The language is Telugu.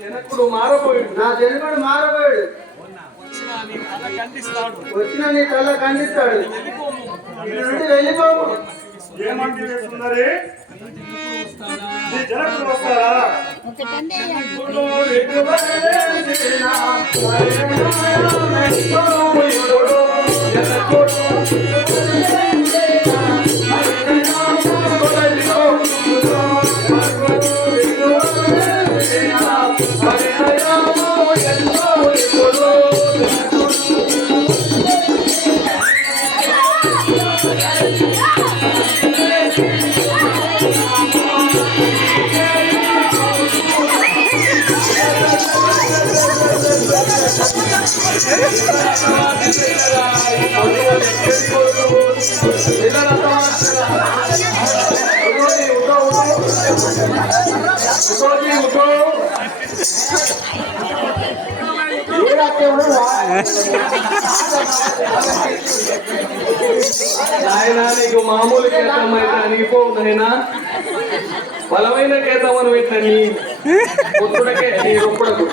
జనకుడు మారబోయాడు. నా జనకుడు మారబోయాడు. వచ్చిన నీ తల ఖండిస్తాడు. నుండి వెళ్ళిపోవు. ఏమంటే సుందరి, నీ జనకుడు వస్తారా? నాయన నీకు మామూలు కేతం అయితే అనిగిపోవు నాయన, బలమైన కేతం అని పెట్టని పొత్తుడకే నీ రొప్పుడకు.